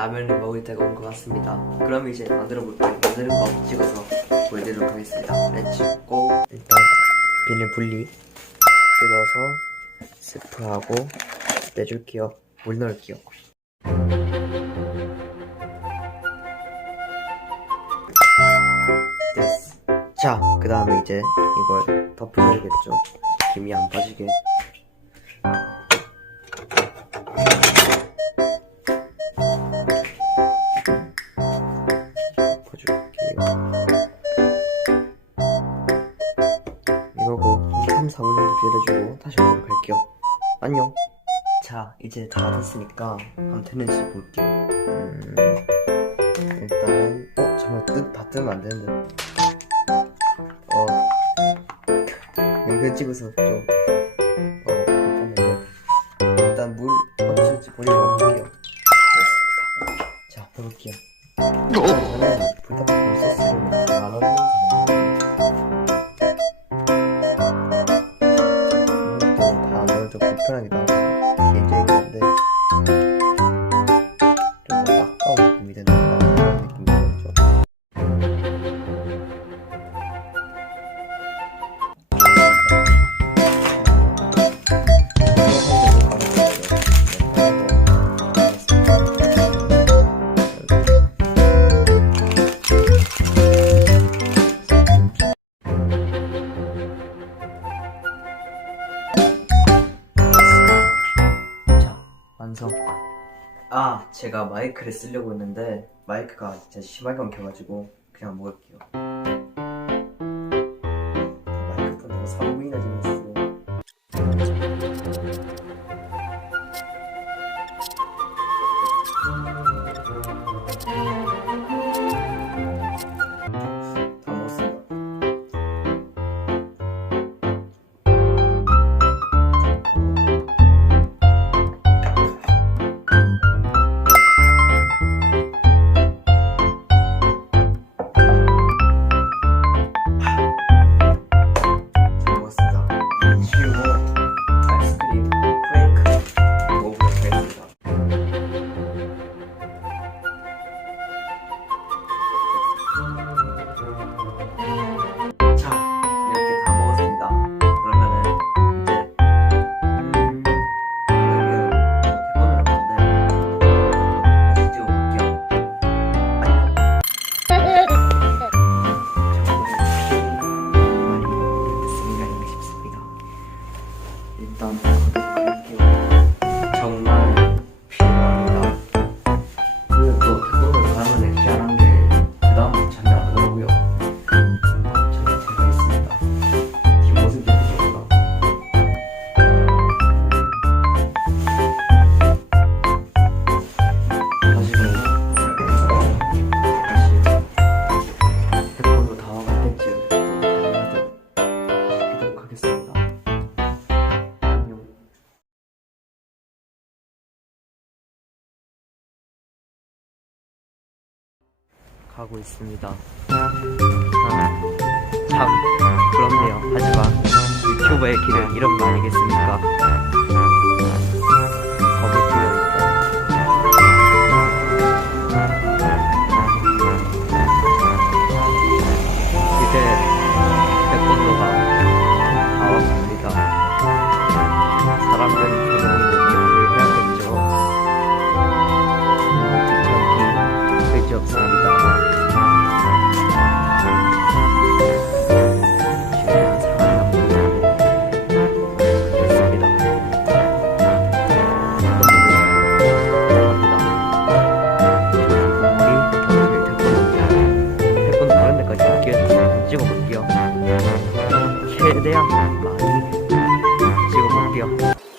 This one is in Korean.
라면을 먹을 때가 온 것 같습니다. 그럼 이제 만들어 볼게요. 만드는 법 찍어서 보여드리도록 하겠습니다. 렛츠 고! 일단 비닐 분리 뜯어서 스프하고 빼줄게요. 물 넣을게요. 됐어. 자, 그 다음에 이제 이걸 덮어줘야겠죠. 김이 안 빠지게. 기다려주고 다시 오도록 할게요. 안녕. 자, 이제 다 됐으니까 안 됐는지 볼게요. 음, 일단은 어 잠깐 뜻다 뜨면 안 되는데. 어 영상 찍어서 좀 어, 불편한데 일단 물 어쩔지 버리고 볼게요. 됐습니다. 자, 해볼게요. 저는 불닭 편하기도 완성. 아, 제가 마이크를 쓰려고 했는데 마이크가 진짜 심하게 엉켜가지고 그냥 먹을게요. 마이크폰 너무 사고 가고 있습니다. 아, 참 부럽네요. 하지만 유튜버의 길은 이런 거 아니겠습니까? 이제 태권도가 다 왔습니다. 사람들이 찍어볼게요. 최대한 많이 찍어볼게요.